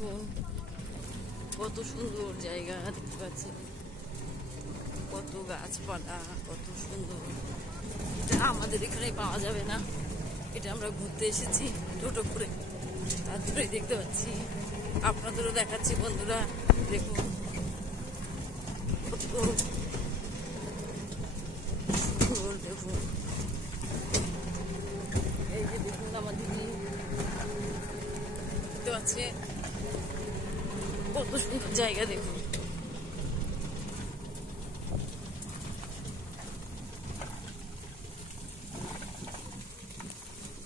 দেখুন কত সুন্দর জায়গা দেখতে পাচ্ছেন, কত গাছপালা, কত সুন্দর। এটা আমাদের এখানে পাওয়া যাবে না, এটা আমরা ঘুরতে এসেছি টোটো করে, তার জন্যই দেখতে পাচ্ছি। আপনাদেরও দেখাচ্ছি বন্ধুরা, দেখুন কত সুন্দর। দেখুন এই যে দেখুন আমার দিদি, দেখতে পাচ্ছেন কত সুন্দর জায়গা। দেখুন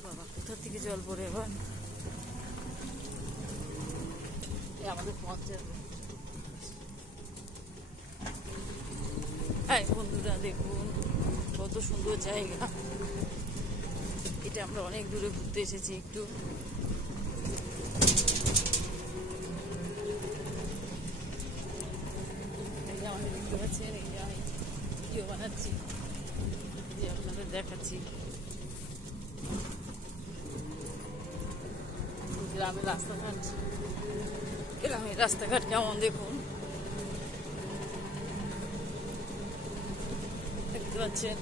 বাবা, কোথা থেকে জল পড়ে এবার। আমাদের পঞ্চায়েত বন্ধুরা দেখুন কত সুন্দর জায়গা। এটা আমরা অনেক দূরে ঘুরতে এসেছি একটু। আমাদের দেখতে পাচ্ছেন, এই যে আমি ভিডিও বানাচ্ছি, যে আপনাদের দেখাচ্ছি গ্রামের রাস্তাঘাট। গ্রামের রাস্তাঘাট কেমন দেখুন, দেখতে পাচ্ছেন,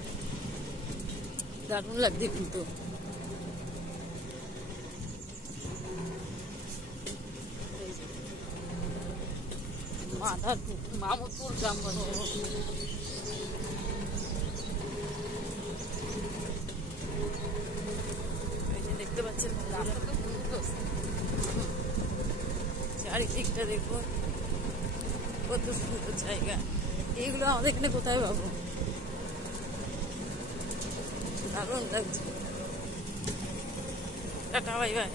দারুণ লাগছে কিন্তু। মামুদপুর গ্রাম দেখতে পাচ্ছেন, চারিদিকটা দেখুন কত সুন্দর জায়গা। এইগুলো আমাদের এখানে কোথায় পাবো, দারুণ লাগছে। Tata, bye bye.